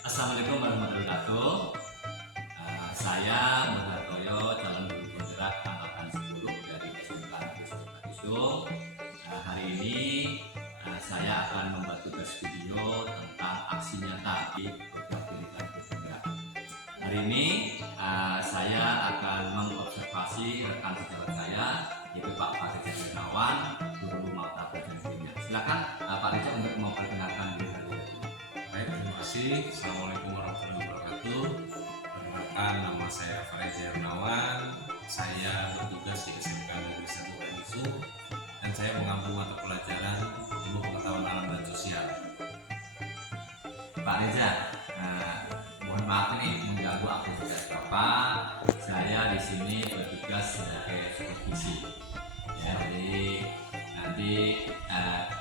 Assalamualaikum warahmatullahi wabarakatuh. Saya Muhartoyo, calon guru penggerak angkatan 10 dari SMK Negeri 1 Kadisung. Hari ini saya akan membuat tugas video tentang aksi nyata di program pendidikan guru penggerak. Hari ini saya akan mengobservasi rekan sejawat saya, yaitu Pak Reza Gunawan, guru mata pelajaran kimia. Silakan Pak Reza untuk memperkenalkan diri. Baik, terima kasih. Assalamualaikum warahmatullahi wabarakatuh. Perkenalkan, nama saya Reza Gunawan. Saya bertugas di SMK Negeri 1 Kadisung dan saya mengambil mata pelajaran Ilmu Pengetahuan Alam dan Sosial. Pak Reza, mohon maaf nih mengganggu aktivitas Bapak. Saya di sini bertugas sebagai supervisi. Ya, jadi nanti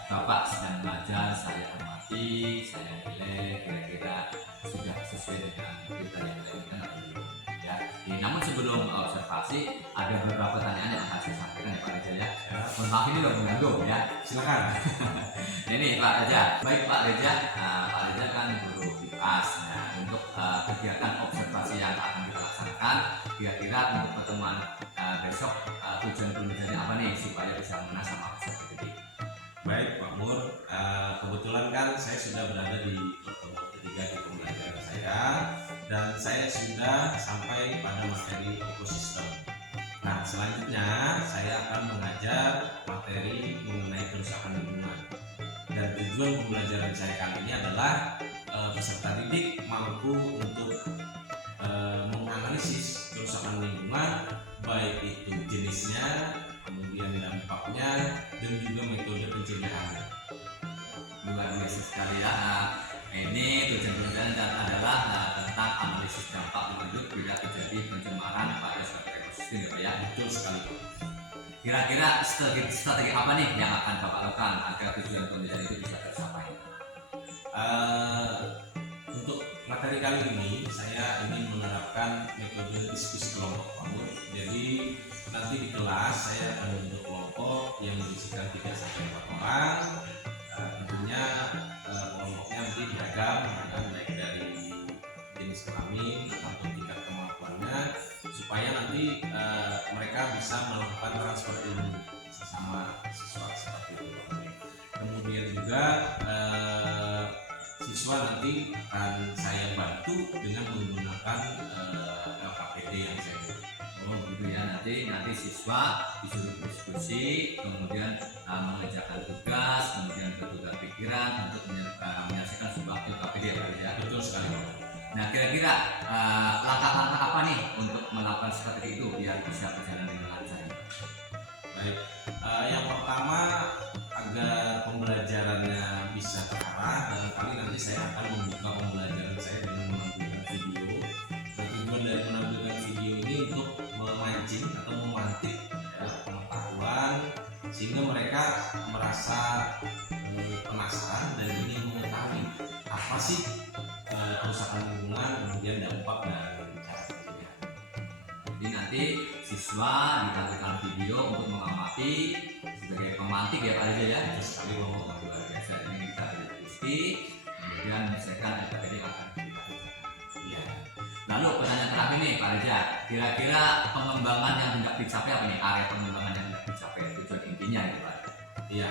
Bapak sedang belajar, saya amati, saya nilai kira-kira sudah sesuai dengan kriteria yang kita inginkan atau belum. Ya, namun sebelum observasi ada beberapa pertanyaan yang akan saya sampaikan ya Pak Reza ya. Mohon maaf ini loh mengganggu ya. Silakan. Ini Pak Reza, baik Pak Reza, Pak Reza kan guru IPAS. Nah, untuk kegiatan observasi yang akan kita laksanakan, kira-kira untuk pertemuan besok tujuan pembelajarannya apa nih supaya bisa menang sama peserta didik? Baik, Pak Mur. Kebetulan kan saya sudah berada di pertemuan ketiga di pembelajaran saya dan saya sudah sampai pada materi ekosistem. Nah, selanjutnya saya akan mengajar materi mengenai kerusakan lingkungan. Dan tujuan pembelajaran saya kali ini adalah peserta didik mampu untuk menganalisis kerusakan lingkungan, baik itu jenisnya, kemudian dampaknya, dan juga metode pencegahannya. Luar biasa sekali ya. Ini tujuan pembelajaran adalah tentang analisis dampak lanjut bila terjadi pencemaran pada suatu ekosistem ya Pak ya. Betul sekali, Pak. Kira-kira strategi apa nih yang akan Bapak lakukan agar tujuan pembelajaran itu bisa tercapai? Untuk materi kali ini saya ingin menerapkan metode diskusi kelompok, Pak Mur. Jadi nanti di kelas saya akan membentuk kelompok yang berisikan 3-4 orang. Tentunya kelompoknya nanti beragam, baik dari jenis kelamin atau tingkat kemampuannya, supaya nanti mereka bisa melakukan transfer ilmu sesama siswa seperti itu. Kemudian juga siswa nanti akan saya bantu dengan menggunakan LKPD yang saya buat. Oh gitu ya, nanti siswa disuruh diskusi, kemudian mengerjakan tugas, kemudian bertukar pikiran untuk menyelesaikan sebuah LKPD ya. Betul sekali, Pak. Nah, kira-kira langkah-langkah apa nih untuk melakukan strategi itu biar bisa berjalan dengan lancar? Baik, yang pertama agar pembelajarannya bisa terarah, barangkali nanti saya akan membuka pembelajaran saya dengan menampilkan video. Dan tujuan dari menampilkan video ini untuk memancing atau memantik pengetahuan sehingga mereka merasa penasaran dan ingin mengetahui apa sih kerusakan lingkungan, kemudian dampak dan cara pencegahan. Jadi nanti siswa ditampilkan video untuk mengamati sebagai pemantik ya Pak Reza ya. Terus kami mau luar biasa ini kita diskusi, kemudian menyelesaikan LKPD yang akan kita kerjakan. Ya. Lalu pertanyaan terakhir nih Pak Reza, kira-kira pengembangan yang hendak dicapai apa nih, area pengembangan yang hendak dicapai, tujuan intinya itu Pak? Iya.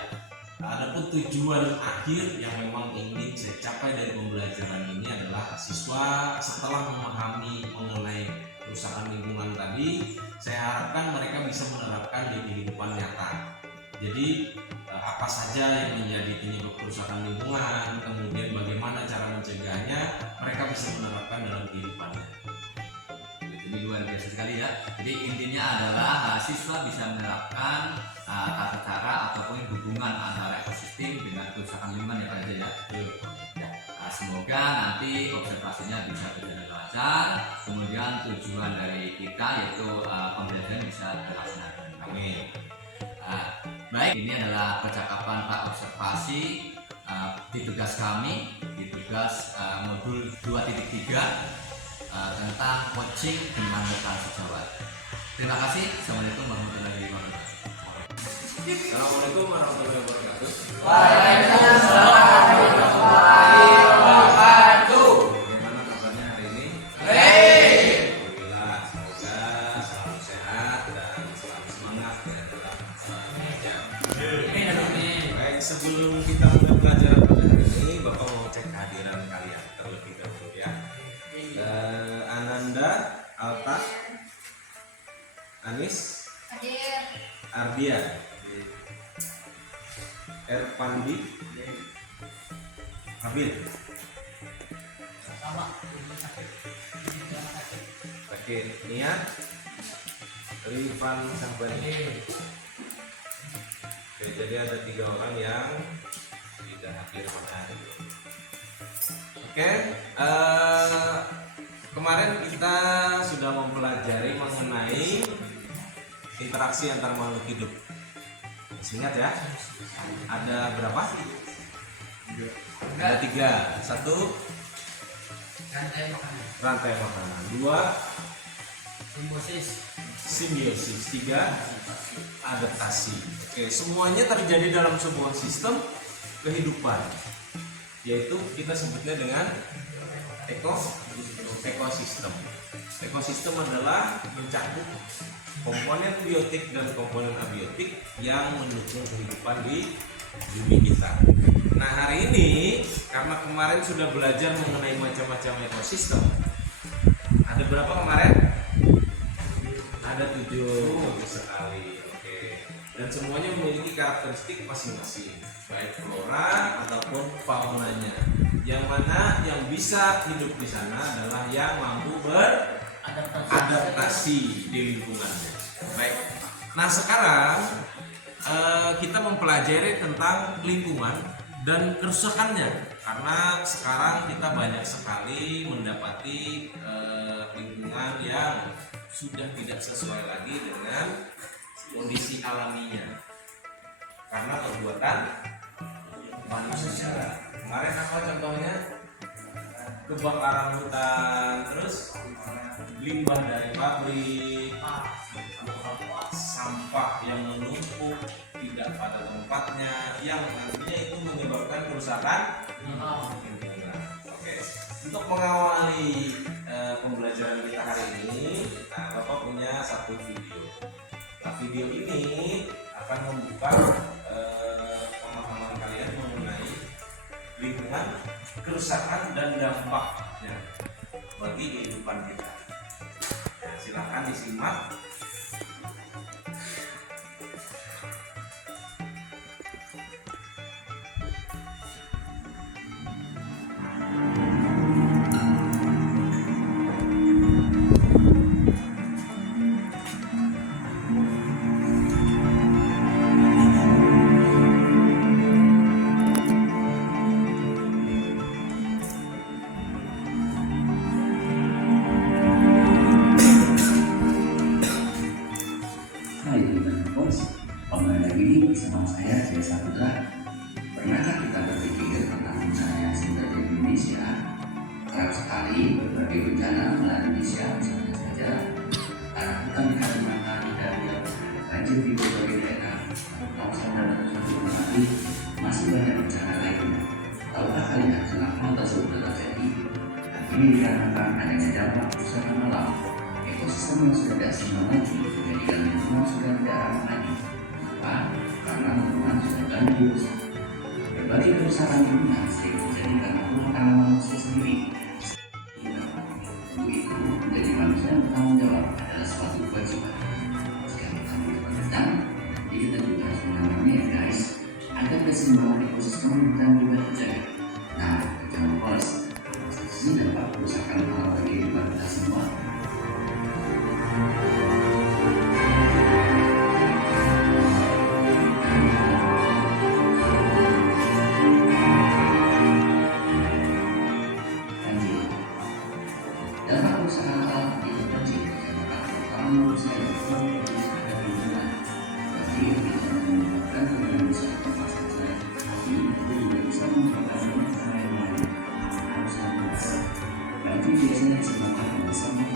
Adapun tujuan akhir yang memang ingin saya capai dari pembelajaran ini adalah siswa setelah memahami mengenai kerusakan lingkungan tadi, saya harapkan mereka bisa menerapkan di kehidupan nyata. Jadi apa saja yang menjadi penyebab kerusakan lingkungan, kemudian bagaimana cara mencegahnya, mereka bisa menerapkan dalam kehidupannya. Jadi luar biasa sekali ya. Jadi intinya adalah siswa bisa menerapkan tata cara ataupun hubungan antara ekosistem dengan kerusakan lingkungan ya Pak Reza ya. Ya, semoga nanti observasinya bisa berjalan lancar. Kemudian tujuan dari kita yaitu pembelajaran bisa terlaksana dengan baik. Baik, ini adalah percakapan Pak observasi di tugas kami, di tugas modul 2.3 tentang coaching dengan rekan sejawat. Terima kasih. Assalamualaikum warahmatullahi wabarakatuh. Assalamualaikum warahmatullahi wabarakatuh. Waalaikumsalam warahmatullahi wabarakatuh. Terima Baik, sebelum kita mulai pelajaran pada hari ini, Bapak mau cek kehadiran kalian terlebih dahulu ya. Ananda, Alta, Anis, Ardia, Erpandi, Abil. Oke, Nia, Rifan Sambani. Oke, jadi ada 3 orang yang tidak hadir pada hari ini. Oke, kemarin kita sudah mempelajari mengenai interaksi antar makhluk hidup. Masih ingat ya? Ada berapa? Ada 3. 1, rantai makanan. 2, simbiosis. 3, adaptasi. Oke, semuanya terjadi dalam sebuah sistem kehidupan, yaitu kita sebutnya dengan ekosistem. Ekosistem adalah mencakup komponen biotik dan komponen abiotik yang mendukung kehidupan di bumi kita. Nah, hari ini karena kemarin sudah belajar mengenai macam-macam ekosistem. Ada berapa kemarin? Ada 7 sekali. Oke. Dan semuanya memiliki karakteristik masing-masing, baik flora ataupun faunanya. Yang mana yang bisa hidup di sana adalah yang mampu beradaptasi di lingkungannya. Baik. Nah, sekarang kita mempelajari tentang lingkungan dan kerusakannya, karena sekarang kita banyak sekali mendapati lingkungan yang sudah tidak sesuai lagi dengan kondisi alaminya karena perbuatan manusia. Kemarin apa contohnya? Kebakaran hutan, terus limbah dari pabrik, sampah yang menumpuk tidak pada tempatnya, yang nantinya itu menyebabkan kerusakan lingkungan. Oke, untuk mengawali pembelajaran kita hari ini, Bapak punya satu video. Nah, video ini akan membuka pemahaman kalian mengenai lingkungan, kerusakan dan dampaknya bagi kehidupan kita. Nah, silakan disimak. Bersama saya Saputra. Pernahkah kita berpikir tentang bencana yang sudah di Indonesia? Kerap sekali berbagai bencana melanda Indonesia, misalnya saja tanah hutan di Kalimantan, Italia, banjir di berbagai daerah, longsor dan gunung api, masih banyak bencana lainnya. Tahukah kalian kenapa hal tersebut terjadi? Dan ini dikarenakan adanya dampak kerusakan alam, ekosistem yang sudah tidak seimbang lagi, menjadikan lingkungan sudah tidak ramah lagi. Karena lingkungan sudah banyak dirusak. Berbagai kerusakan lingkungan sering terjadi karena ulah tangan manusia sendiri. Untuk itu, menjadi manusia yang bertanggung jawab adalah suatu kewajiban. Jika kita berkepentingan, jadi kita juga harus menanamnya ya guys, agar keseimbangan ekosistem hutan juga terjaga. Nah, jangan lupa ini dampak kerusakan alam bagi kehidupan kita semua. Biasanya disebabkan oleh sama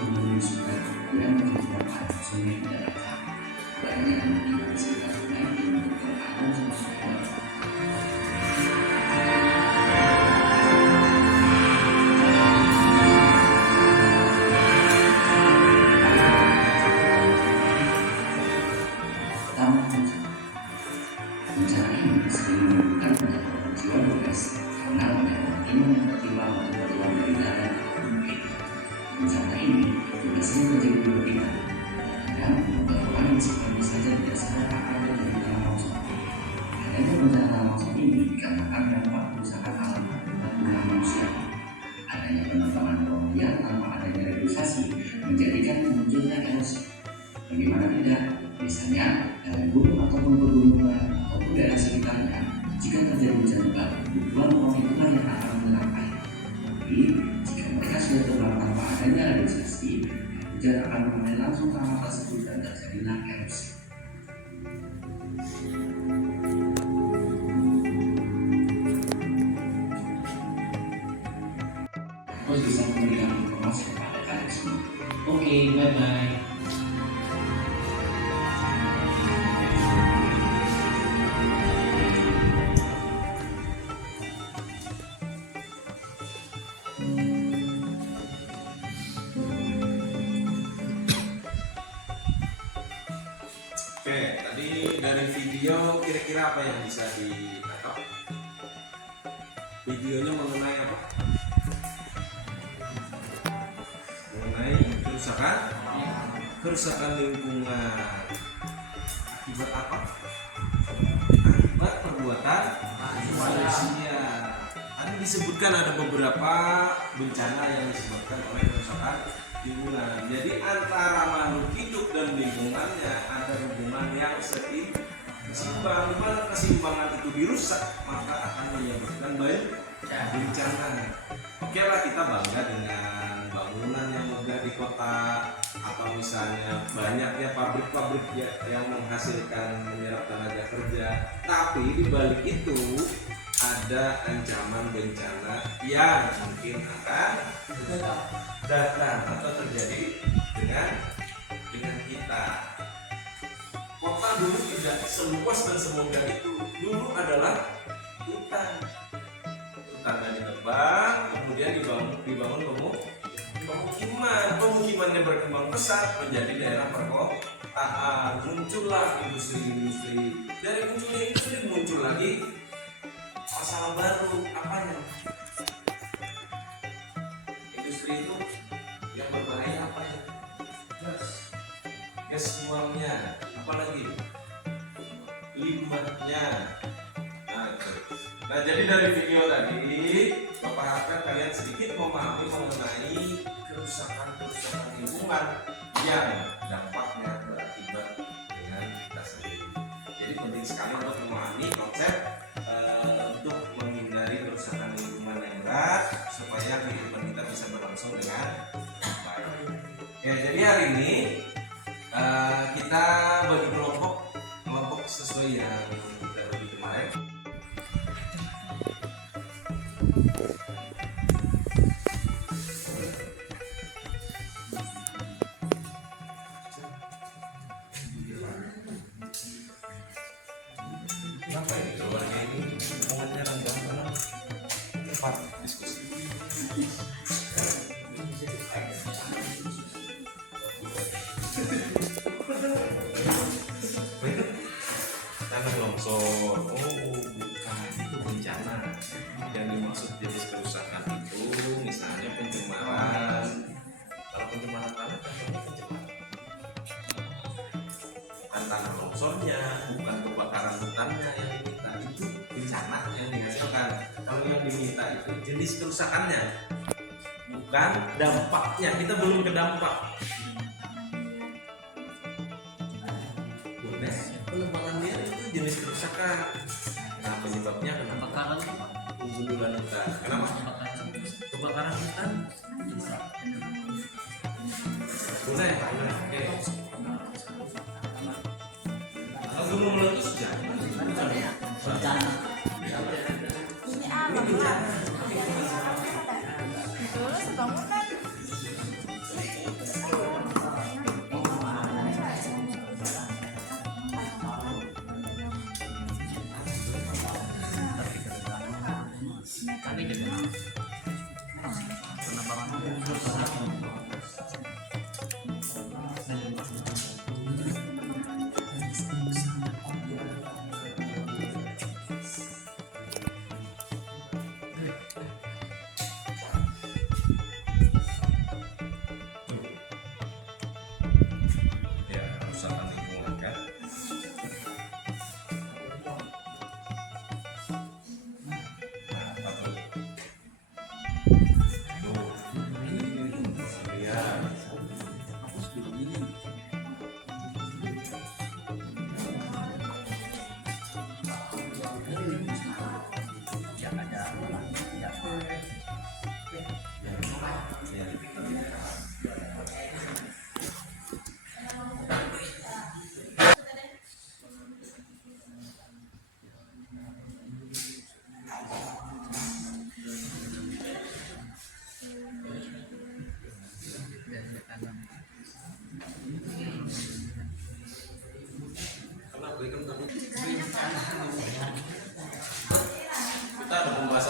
Bencana ini sering menimbulkan penyakit jiwa beres karena banyak kemungkinan yang tertimbang untuk keluar dari jalan mungkin. Bencana ini juga sering terjadi di kita. Kadang beberapa insiden saja tidak sadar akan terjadi bencana longsor. Adanya bencana longsor ini dikarenakan dampak kerusakan alam dan ulah manusia. Adanya penerbangan kemudian tanpa adanya regulasi menjadikan munculnya erosi. Bagaimana tidak? Biasanya dalam gunung ataupun pegunungan ataupun daerah sekitarnya, jika terjadi hujan lebat, ribuan pohon itulah yang akan menyerap air. Tapi jika mereka sudah terbang tanpa adanya regulasi, hujan akan mengenai langsung tanah tersebut dan terjadilah erosi. Terus bisa memberikan informasi kepada kalian semua. Oke, bye-bye. Oke, tadi dari video kira-kira apa yang bisa ditangkap? Videonya mengenai apa? Mengenai kerusakan lingkungan. Akibat apa? Akibat perbuatan manusia. Tadi disebutkan ada beberapa bencana yang disebabkan oleh kerusakan lingkungan. Jadi antara makhluk hidup dan lingkungannya ada hubungan yang seimbang. Di mana keseimbangan itu dirusak, maka akan menyebabkan bencana. Oke lah, kita bangga dengan bangunan yang megah di kota, atau misalnya banyaknya pabrik-pabrik yang menghasilkan menyerap tenaga kerja. Tapi di balik itu ada ancaman bencana yang mungkin akan datang atau terjadi dengan kita. Kota dulu tidak seluas dan semegah itu. Dulu adalah hutan ditebang, kemudian dibangun pemukimannya berkembang pesat menjadi daerah perkotaan. Muncullah industri. Dari munculnya industri muncul lagi masalah baru. Apanya? Industri itu yang berbahaya apa ya? Gas buangnya, apalagi limbahnya. Nah, jadi dari video tadi Bapak harapkan kalian sedikit memahami mengenai kerusakan lingkungan yang dampaknya berakibat dengan kita sendiri. Jadi penting sekali untuk memahami konsep untuk menghindari kerusakan lingkungan yang berat supaya kehidupan kita bisa berlangsung dengan baik. Ya, jadi hari ini kita bagi kelompok sesuai yang kita bagi kemarin. Kenapa ini keluarga ini momennya rendah karena cepat diskusi. Tanah longsor, bukan itu bencana. Yang dimaksud jenis kerusakan itu misalnya pencemaran. Kalau pencemaran tanah, contohnya pencemaran bukan tanah longsornya, bukan kebakaran hutannya yang diminta, itu bencana yang dihasilkan. Kalau yang diminta itu jenis kerusakannya, bukan dampaknya. Kita belum ke dampak. Penebangan liar itu jenis kerusakan. Nah, penyebabnya kenapa? Kebakaran apa? Penggundulan hutan. Kenapa? Kebakaran hutan. Boleh. Oke. Kalau gunung meletus jangan. Bencana. Ini bencana. Dulu sebangunan. Tapi juga penerbangan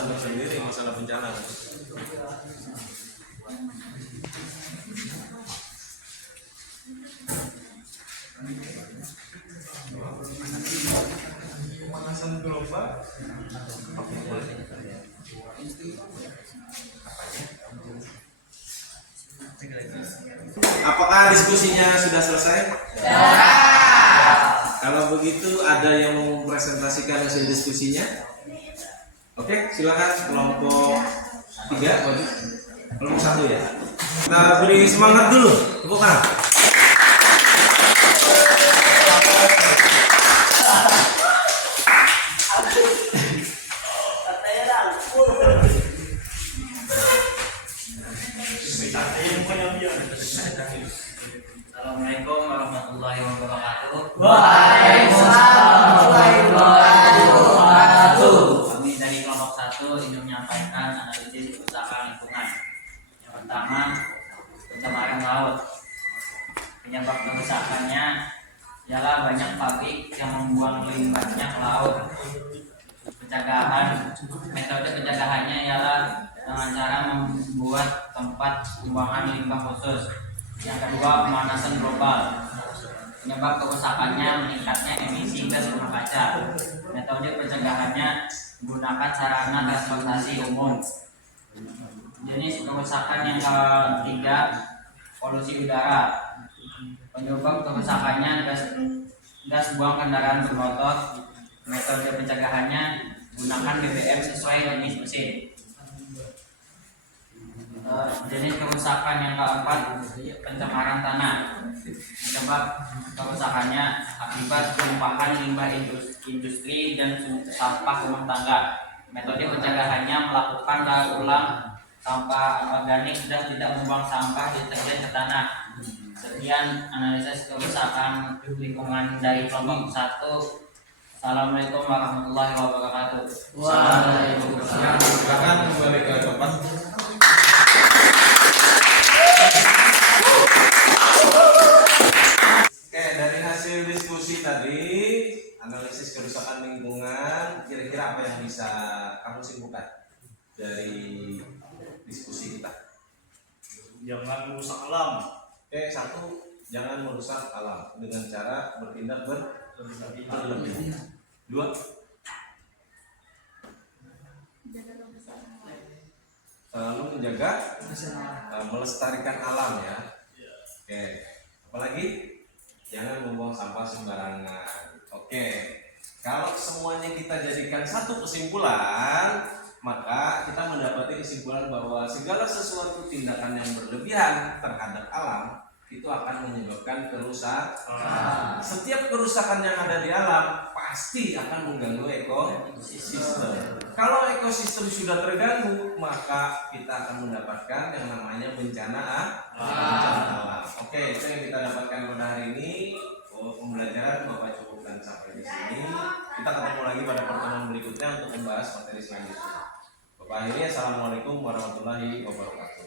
pembahasan tersendiri masalah bencana. Pemanasan global. Apakah diskusinya sudah selesai? Kalau begitu ada yang mau mempresentasikan hasil diskusinya? Oke, silakan kelompok 3 maju. Kelompok 1 ya. Kita beri semangat dulu. Tepuk tangan. Assalamualaikum warahmatullahi wabarakatuh. Waalaikumsalam warahmatullahi wabarakatuh. Kami dari kelompok 1 ingin menyampaikan analisis kerusakan lingkungan. Yang pertama, pencemaran laut. Penyebab kerusakannya ialah banyak pabrik yang membuang limbahnya ke laut. Metode pencegahannya ialah dengan cara membuat tempat pembuangan limbah khusus. Yang kedua, pemanasan global. Penyebab kerusakannya meningkatnya emisi gas rumah kaca. Metode pencegahannya menggunakan sarana transportasi umum. Jenis kerusakan yang ketiga, polusi udara. Penyebab kerusakannya gas buang kendaraan bermotor. Metode pencegahannya menggunakan BBM sesuai jenis mesin. Jenis kerusakan yang keempat, pencemaran tanah. Penyebab kerusakannya akibat tumpahan limbah industri dan sampah rumah tangga. Metode pencegahannya melakukan daur ulang sampah organik dan tidak membuang sampah deterjen ke tanah. Sekian analisis kerusakan lingkungan dari kelompok 1. Assalamualaikum warahmatullahi wabarakatuh. Waalaikumsalam. Silakan kembali ke tempat. Oke, dari hasil diskusi tadi, analisis kerusakan lingkungan, kira-kira apa yang bisa kamu simpulkan dari diskusi kita? Jangan merusak alam. Oke, 1, jangan merusak alam dengan cara bertindak berlebih. 2, selalu menjaga melestarikan alam ya. Oke, apalagi jangan membuang sampah sembarangan. Oke, kalau semuanya kita jadikan satu kesimpulan, maka kita mendapati kesimpulan bahwa segala sesuatu tindakan yang berlebihan terhadap alam itu akan menyebabkan kerusakan. Setiap kerusakan yang ada di alam pasti akan mengganggu ekosistem. Kalau ekosistem sudah terganggu, maka kita akan mendapatkan yang namanya bencana alam. Oke, itu yang kita dapatkan pada hari ini. Pembelajaran Bapak cukupkan sampai di sini. Kita ketemu lagi pada pertemuan berikutnya untuk membahas materi selanjutnya. Bapak akhirnya, assalamualaikum warahmatullahi wabarakatuh.